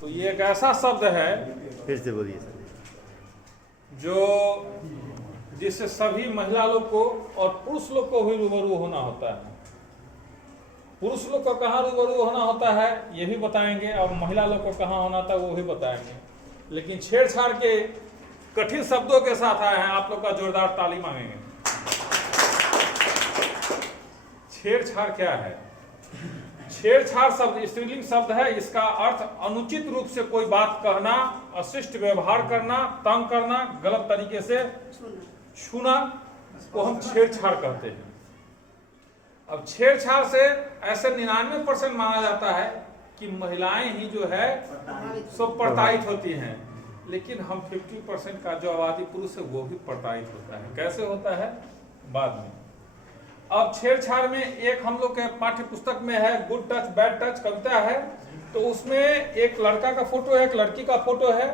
तो ये एक ऐसा शब्द है, फिर से बोलिए सर। जो जिससे सभी महिला लोग को और पुरुष लोग को भी रूबरू होना होता है। पुरुष लोग को कहाँ रूबरू होना होता है ये भी बताएंगे, और महिला लोग को कहाँ होना था वो भी बताएंगे। लेकिन छेड़छाड़ के कठिन शब्दों के साथ आए हैं, आप लोग का जोरदार ताली मांगेंगे। छेड़छाड़ क्या है? छेड़छाड़ शब्द स्त्रीलिंग शब्द है। इसका अर्थ अनुचित रूप से कोई बात कहना, अशिष्ट व्यवहार करना, तंग करना, गलत तरीके से छूना को हम छेड़छाड़ कहते हैं। अब छेड़छाड़ से ऐसे 99% माना जाता है कि महिलाएं ही जो है सब प्रताड़ित होती हैं, लेकिन हम 50% का जो आबादी पुरुष है वो भी प्रताड़ित होता है। कैसे होता है बाद में। अब छेड़छाड़ में एक हम लोग के पाठ्य पुस्तक में है गुड टच बैड टच कविता है, तो उसमें एक लड़का का फोटो है, एक लड़की का फोटो है।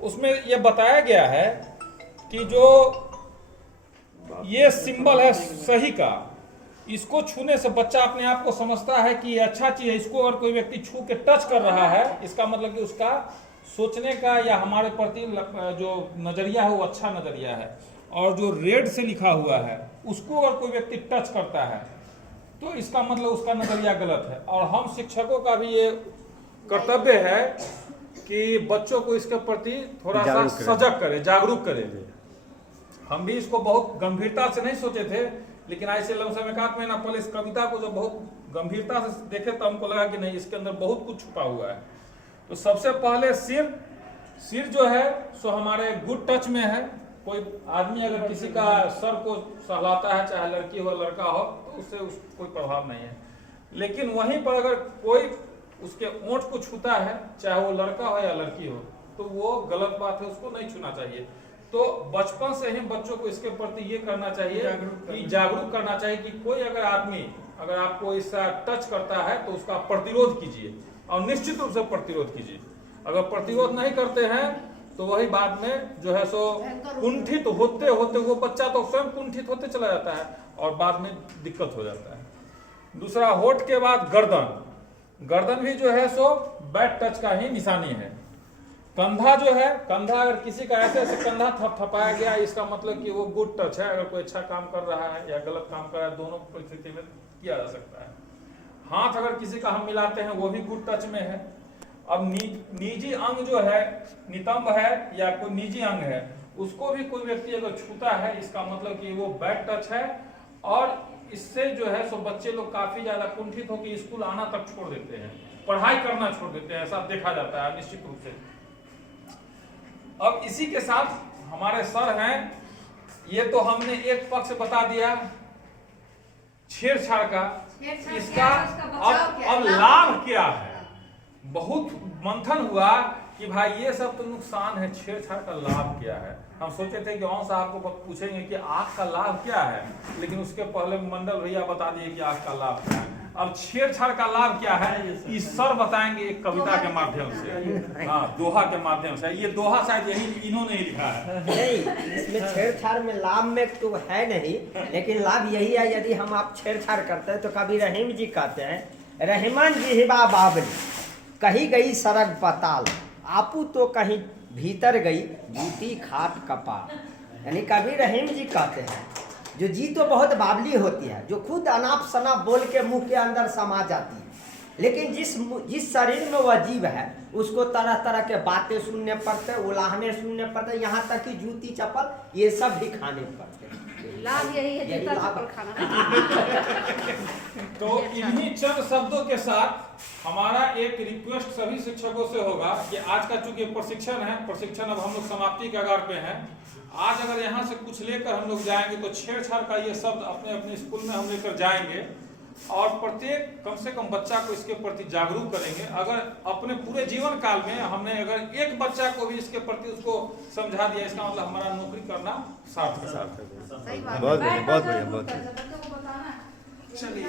उसमें यह बताया गया है कि जो ये सिंबल है सही का, इसको छूने से बच्चा अपने आप को समझता है कि ये अच्छा चीज है। इसको अगर कोई व्यक्ति छू के टच कर रहा है, इसका मतलब कि उसका सोचने का या हमारे प्रति जो नजरिया है वो अच्छा नजरिया है। और जो रेड से लिखा हुआ है उसको अगर कोई व्यक्ति टच करता है तो इसका मतलब उसका नजरिया गलत है। और हम शिक्षकों का भी ये कर्तव्य है कि बच्चों को इसके प्रति थोड़ा सा सजग करें, जागरूक करें। हम भी इसको बहुत गंभीरता से नहीं सोचे थे, लेकिन ऐसे लमसम एक आध महीना पहले इस कविता को जब बहुत गंभीरता से देखे तो हमको लगा कि नहीं, इसके अंदर बहुत कुछ छुपा हुआ है। तो सबसे पहले सिर जो है सो हमारे गुड टच में है। कोई आदमी अगर किसी का सर को सहलाता है, चाहे लड़की हो लड़का हो, तो उससे कोई प्रभाव नहीं है। लेकिन वहीं पर अगर कोई उसके ओंठ को छूता है, चाहे वो लड़का हो या लड़की हो, तो वो गलत बात है, उसको नहीं छूना चाहिए। तो बचपन से ही बच्चों को इसके प्रति ये करना चाहिए कि जागरूक करना चाहिए कि कोई अगर आदमी अगर आपको इसका टच करता है तो उसका प्रतिरोध कीजिए, और निश्चित रूप से प्रतिरोध कीजिए। अगर प्रतिरोध नहीं करते हैं तो वही बाद में जो है सो कुंठित होते होते वो बच्चा तो स्वयं कुंठित होते चला जाता है और बाद में दिक्कत हो जाता है। दूसरा, होठ के बाद गर्दन भी जो है सो बैड टच का ही निशानी है। कंधा जो है, कंधा अगर किसी का ऐसे कंधा थपथपाया गया, इसका मतलब कि वो गुड टच है। अगर कोई अच्छा काम कर रहा है या गलत काम कर रहा है, दोनों परिस्थिति में किया जा सकता है। हाथ अगर किसी का हम मिलाते हैं वो भी गुड टच में है। अब निजी अंग जो है, नितंब है या कोई निजी अंग है, उसको भी कोई व्यक्ति अगर छूता है, इसका मतलब कि वो बैड टच है। और इससे जो है सो बच्चे लोग काफी ज्यादा कुंठित होकर स्कूल आना तक छोड़ देते हैं, पढ़ाई करना छोड़ देते हैं, ऐसा देखा जाता है निश्चित रूप से। अब इसी के साथ हमारे सर हैं, ये तो हमने एक पक्ष बता दिया छेड़छाड़ का। इसका अब लाभ क्या है? बहुत मंथन हुआ कि भाई ये सब तो नुकसान है, छेड़छाड़ का लाभ क्या है। हम सोचे थे कि और साहब को पूछेंगे कि आग का लाभ क्या है, लेकिन उसके पहले मंडल भैया बता दिए कि आग का लाभ क्या है। अब छेड़छाड़ का लाभ क्या है, इस सर बताएंगे एक कविता के माध्यम से, हाँ दोहा के माध्यम से। ये दोहा शायद यही इन्होंने ही लिखा है। नहीं, इसमें छेड़छाड़ में लाभ में तो है नहीं, लेकिन लाभ यही है यदि हम आप छेड़छाड़ करते हैं। तो कभी रहीम जी कहते हैं, रहीमन जी हिबा बाबली कहीं गई सरग पताल, आपू तो कहीं भीतर गई जूती खाट कपाल। यानी कभी रहीम जी कहते हैं जो जी तो बहुत बावली होती है, जो खुद अनाप शनाप बोल के मुंह के अंदर समा जाती है, लेकिन जिस शरीर में वह जीव है उसको तरह तरह के बातें सुनने पड़ते, उलाहने सुनने पड़ते, यहाँ तक कि जूती चप्पल ये सब भी खाने पड़ते। लाभ यही है, जूता चप्पल खाना। तो इन्हीं चंद शब्दों के साथ हमारा एक रिक्वेस्ट सभी शिक्षकों से होगा कि आज का चूंकि प्रशिक्षण है, प्रशिक्षण अब हम लोग समाप्ति के आगार पे हैं। आज अगर यहाँ से कुछ लेकर हम लोग जाएंगे तो छेड़छाड़ का ये शब्द अपने अपने स्कूल में हम लेकर जाएंगे और प्रत्येक कम से कम बच्चा को इसके प्रति जागरूक करेंगे। अगर अपने पूरे जीवन काल में हमने अगर एक बच्चा को भी इसके प्रति उसको समझा दिया, इसका मतलब हमारा नौकरी करना सार्थक है। बहुत बढ़िया, बहुत बढ़िया। चलिए